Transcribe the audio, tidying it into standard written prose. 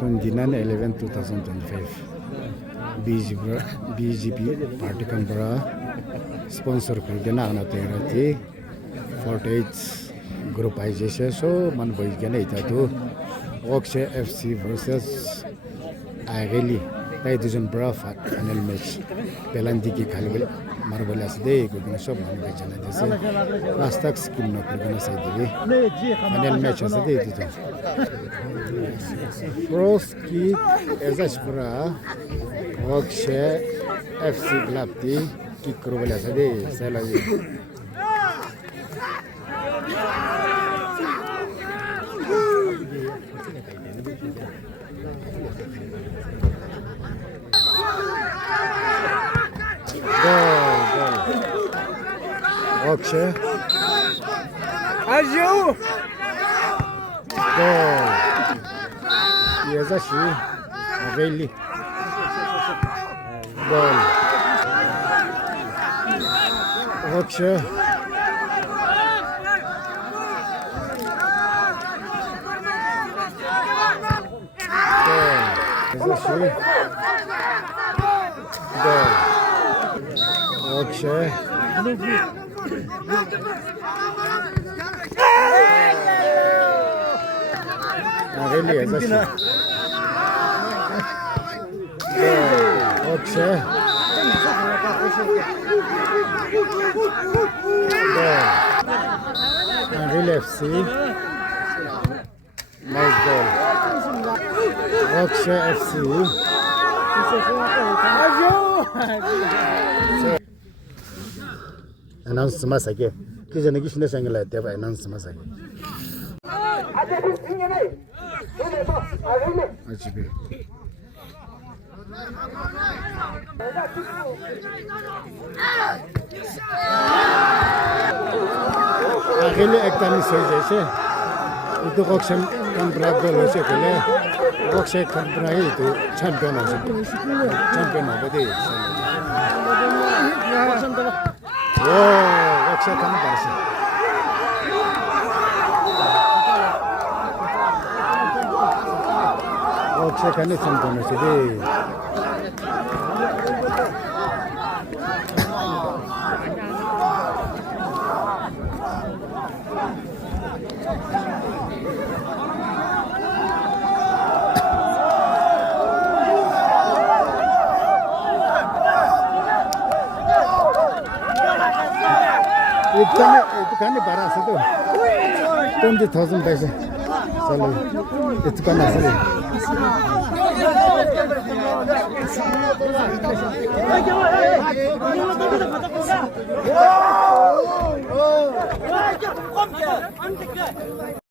29/11/2025 BGP party kambara sponsor kurgena ana terati 48 group aijese so man boy gena itatu Okshe FC versus Ageli tai dujon bra final match pelandi ki khalbel marbel asde gogna sob man bejana dese rastak skim no kurgena sai debi final match asde ditu cross kick ezash bra Okshe FC club ti kick kurgela asde salaji Okshe Ajo goal Yezashi Ageli goal Okshe Yezashi goal Okshe Ageli Yezashi Okshe Ageli FC nice goal Okshe FC announce masake kijana kishinde sangala teba announce masake achibe Ageli ektani sejese itu Okshe kan berapa lose kele Okshe kan berapa itu champion abadi wow Okshe kan berhasil Okshe kan champion asde itu kan baras itu 20,000 paisa selalu itu kan asli